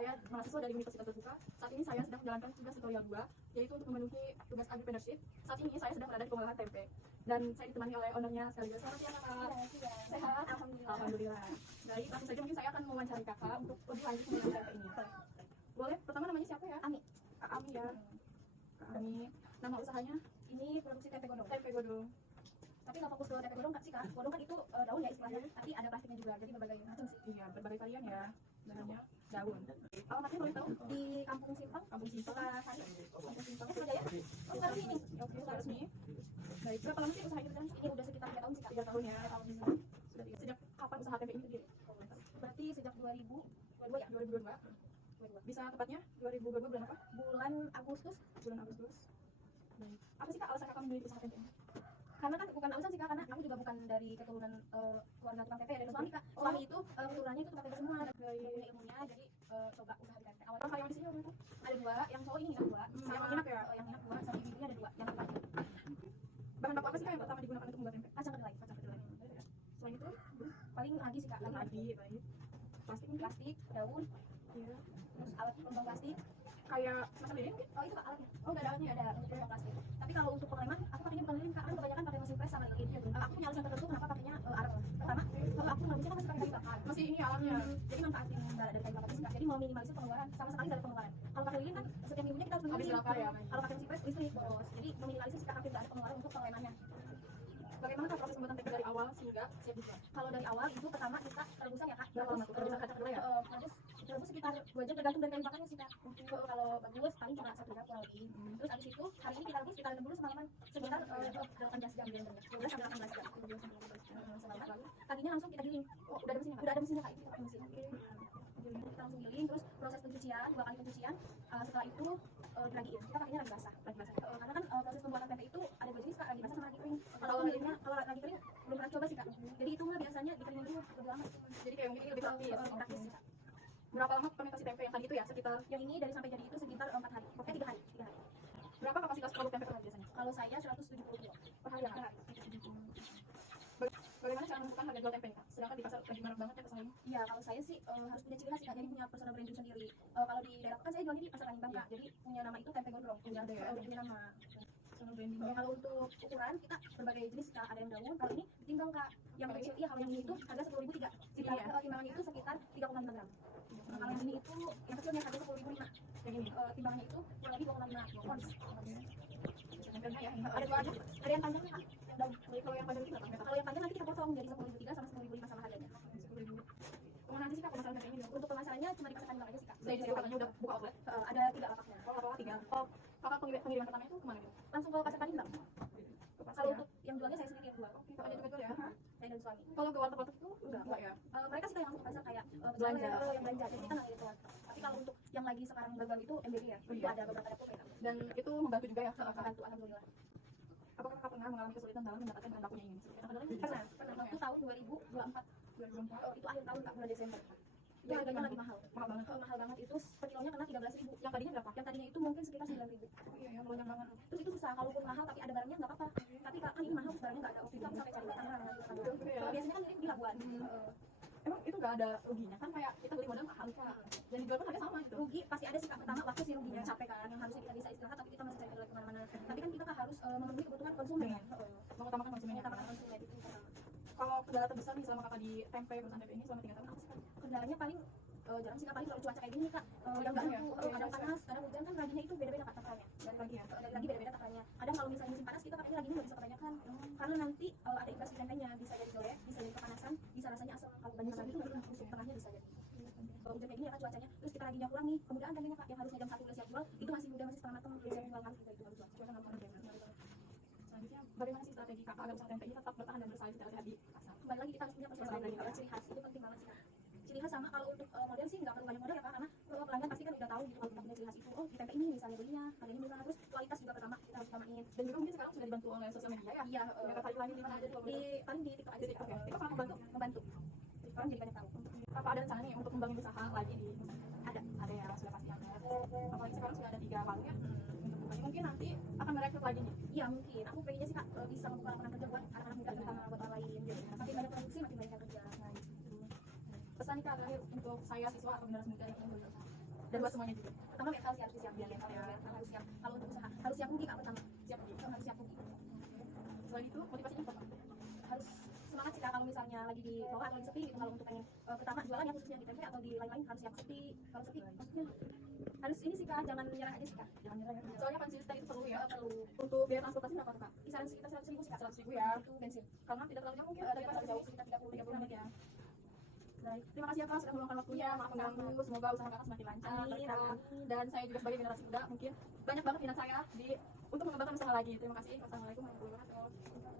saya mahasiswa dari Universitas Terbuka. Saat ini saya sedang menjalankan tugas tutorial 2, yaitu untuk memenuhi tugas entrepreneurship. Saat ini saya sedang berada di pengolahan tempe, dan saya ditemani oleh ownernya sekaligus. Selamat siang kakak. Sehat? Alhamdulillah. Baik, langsung saja mungkin saya akan mewawancari kakak untuk lebih lanjut mengenai tempe ini. Boleh, pertama namanya siapa ya? Ami. Kak Ami ya. Kak Ami. Nama usahanya? Ini produksi tempe godong. Tempe godong. Tapi nggak fokus ke tempe godong sih kak. Godong kan itu daun ya istilahnya, tapi ada plastiknya juga, jadi berbagai macam sih. Iya, berbagai varian ya. Bahannya daun. Alamatnya boleh tahu? Di Kampung Simpang, Kampung Simpang. Sari, Kampung Simpang. Surabaya. Sudah resmi. Oke, sudah resmi. Baik, berapa lama sih usaha ini berjalan? Ini udah sekitar 3 tahun sih kak. 3 tahun ya. Sudah 3. Sejak kapan usaha tempe ini berdiri? Berarti sejak 2022 ya. 2022. Bisa tepatnya 2022 bulan apa? Bulan Agustus. Bulan Agustus. Baik. Apa sih kak alasan kakak memilih usaha tempe ini? Karena kan bukan alasan sih kak, karena aku juga bukan dari keturunan keluarga tukang tempe, dari suami kak. Suami itu keturunannya itu tukang tempe semua, dan punya ilmunya, jadi coba usaha di tempe. Awalnya Kakak yang di sini waktu itu? ada 2, yang cowok ini ada 2, Yang minyak ya? yang minyak 2, sama ibunya ada 2, yang laki. Bahan baku apa sih kak yang pertama digunakan untuk membuat tempe? Kacang kedelai. Selain itu, Paling lagi sih kak, lagi baik. plastik, daun, Iya. terus alat pengembang plastik. Kayak semacam lilin gitu? Oh itu kak alatnya. Oh, nggak ada alatnya ya? Ada untuk pengembang plastik. Tapi kalau untuk pengeleman, aku pakainya bukan lilin kak, kan kebanyakan pakai mesin press sama lilin. Aku punya alasan tertentu kenapa pakainya arang. Pertama, kalau aku nggak bisa kan masih pakai kayu bakar. Masih ini alamnya. Jadi manfaat yang dari kayu bakar sih kak. Jadi meminimalisir pengeluaran sama sekali dari pengeluaran. Kalau pakai lilin kan setiap minggunya kita harus beli Habis lilin. bakar ya? Kalau pakai mesin press listrik boros. Jadi meminimalisir sih kak, hampir nggak ada pengeluaran untuk pengelemannya. Bagaimana kak proses pembuatan tempe dari awal hingga siap dijual? Kalau dari awal itu pertama kita rebusan ya kak. Berapa lama tuh perebusan kacang kedelai ya? Rebus sekitar 2 jam tergantung dari kayu bakarnya sih kak. Kalau bagus paling cuma 1 jam kurang lebih. Terus abis itu hari ini kita rebus kita rendam dulu semalaman sekitar 18 jam, 12 sampai 18 jam. Semalaman. Paginya langsung kita giling. Oh, udah ada mesinnya? Udah ada mesinnya kak, itu pakai mesin. Kita langsung giling, terus proses pencucian 2 kali pencucian. Setelah itu diragiin. Kita pakainya ragi basah. Karena kan proses pembuatan tempe itu ada 2 jenis kak, ragi basah sama ragi kering. Kalau ragi kering belum pernah coba sih kak. Jadi itu nggak biasanya dikeringin dulu lebih lama. Jadi kayak mungkin ini lebih praktis. Praktis sih kak. Berapa lama fermentasi tempe yang tadi itu ya? Sekitar Yang ini dari sampai jadi itu sekitar 4 hari. Pokoknya 3 hari. berapa kapasitas produk tempe per hari biasanya? Kalau saya 170 kilo Per hari ya? Bagaimana cara menentukan harga jual tempe nih kak? Sedangkan di pasar lagi marak banget ya pesaingnya. Iya, kalau saya sih harus punya ciri khas kak, jadi punya personal branding sendiri. Kalau di daerah kan saya jualnya di pasar Tanimbar kak, jadi punya nama itu tempe gondrong. Punya nama. Personal branding. Kalau untuk ukuran kita berbagai jenis kak, ada yang daun. Kalau ini ditimbang kak, yang kecil iya, kalau yang ini itu harga 10.000 3. Timbangannya itu sekitar 3,5 gram. Kalau yang ini itu yang kecilnya harga 10.000 5. Yang ini. Timbangannya itu kurang lebih 2,5 ons. Tempenya ya? Ada 2 aja. Ada yang panjangnya kak, yang daun. Kalau yang panjang itu berapa meter? Kalau yang panjang nanti kita potong jadi 10.000 3 sama 10.000 5 sama harganya. 10.000. Kemana aja sih kak pemasaran tempe ini? Untuk pemasarannya cuma di pasar Tanimbar aja sih kak. Saya di situ katanya udah buka outlet. Ada 3 lapaknya. Oh, apa 3? Oh, kakak pengiriman pertama itu kemana gitu? Langsung ke pasar Tanimbar. Ke pasar Kalau ya? untuk yang jualnya saya sendiri yang jual. Oke, kakaknya juga jual ya? Saya dan suami. Kalau ke warteg-warteg itu enggak ya? Mereka sih kayak langsung ke pasar kayak Belanja. yang belanja. Jadi kita nggak gitu. Tapi kalau untuk yang lagi sekarang baru itu MBD ya. Itu ada beberapa dapur ya. Dan itu membantu juga ya kakak? Bantu alhamdulillah. Apakah kakak pernah mengalami kesulitan dalam mendapatkan bahan bakunya ini? Pernah. Waktu tahun 2024. 2024. Itu akhir tahun kak, bulan Desember. Itu harganya lagi mahal. Mahal banget. Mahal banget itu per kilonya kena 13.000. Yang tadinya berapa? Yang tadinya itu mungkin sekitar 9.000. Oh iya ya, melonjak banget. Terus itu susah, kalaupun mahal tapi ada barangnya nggak apa-apa. Tapi kak kan ini mahal, terus barangnya nggak ada. Waktu itu aku sampai cari ke Tangerang. Kalau biasanya kan di Labuan. Emang itu nggak ada ruginya kan, kayak kita beli modal mahal kak, dan dijual pun harga sama gitu. Rugi pasti ada sih kak. Pertama waktu sih ruginya, capek kan, yang harusnya kita bisa istirahat tapi kita masih cari kedelai kemana-mana. Tapi kan kita harus memenuhi kebutuhan konsumen. Mengutamakan konsumennya. Mengutamakan konsumen itu pertama. Kalau kendala terbesar nih selama kakak di tempe perusahaan tempe ini selama 3 tahun apa sih kak? Kendalanya paling jarang sih kak, paling kalau cuaca kayak gini kak, yang nggak tentu, kadang panas, kadang hujan kan raginya itu beda-beda kak takarannya. Dan lagi beda-beda takarannya. Kadang kalau misalnya musim panas kita pakainya raginya nggak bisa kebanyakan, karena nanti ada inflasi tempenya, bisa jadi jelek, bisa jadi kepanasan, bisa rasanya asam. Kalau banyak itu busuk tengahnya bisa jadi. Kalau hujan kayak gini ya kak cuacanya, terus kita raginya kurang nih, kemudian tempenya kak yang harusnya jam 1 udah siap jual, itu masih muda, masih setengah matang, udah siap jual kan kita itu baru jual. Cuaca nggak pernah. Selanjutnya, bagaimana sih strategi kakak agar usaha tempe ini tetap bertahan dan bersaing secara sehat di pasar? Kembali lagi kita harus punya personal branding, ciri khas itu penting banget sih kak. Ciri khas sama kalau untuk model sih nggak perlu banyak model ya kak, karena pelanggan pasti kan udah tahu gitu kalau kita punya ciri khas itu. Oh di tempe ini misalnya belinya harganya murah, terus kualitas juga pertama kita harus utamain. Dan juga mungkin sekarang sudah dibantu oleh sosial media ya? Iya. Yang kakak lain di mana aja tuh? Paling di TikTok aja sih kak. TikTok sangat Membantu. Orang jadi banyak tahu. Kakak ada rencana nih untuk membangun usaha lagi di ada ya, sudah pasti ada. Apalagi sekarang sudah ada 3 palu ya. Mungkin nanti akan merekrut lagi nih. Iya mungkin. Aku pengennya sih kak bisa membuka lapangan kerja buat anak-anak muda terutama buat orang lain. Makin banyak produksi makin banyak yang kerja. Pesan nih kak terakhir untuk saya siswa atau generasi muda yang ingin berusaha. dan buat semuanya juga. Pertama mental sih harus disiapin, mental harus siap. Kalau untuk usaha harus siap rugi kak pertama. Siap rugi. Harus siap rugi. Selain itu motivasinya apa? Harus semangat sih kak kalau misalnya lagi di bawah atau lagi sepi gitu, kalau untuk pengen pertama jualan yang khususnya di tempe atau di lain-lain harus siap sepi. Kalau sepi maksudnya harus ini sih kak, jangan menyerah aja sih kak, jangan menyerah ya. Soalnya konsisten itu perlu ya. Perlu Untuk biaya transportasi berapa tuh kak? kisaran sekitar 100.000 sih kak, 100.000 ya. itu bensin. Karena tidak terlalu jauh mungkin Dari dari pasar pasar jauh jauh. sekitar 30 menit ya. Baik, terima kasih ya kak sudah meluangkan waktunya. Iya, Maaf mengganggu. Semoga usaha kakak semakin lancar. Amin, berkah. amin. Dan saya juga sebagai generasi muda mungkin banyak banget minat saya untuk mengembangkan usaha lagi. Terima kasih. Wassalamualaikum warahmatullahi wabarakatuh.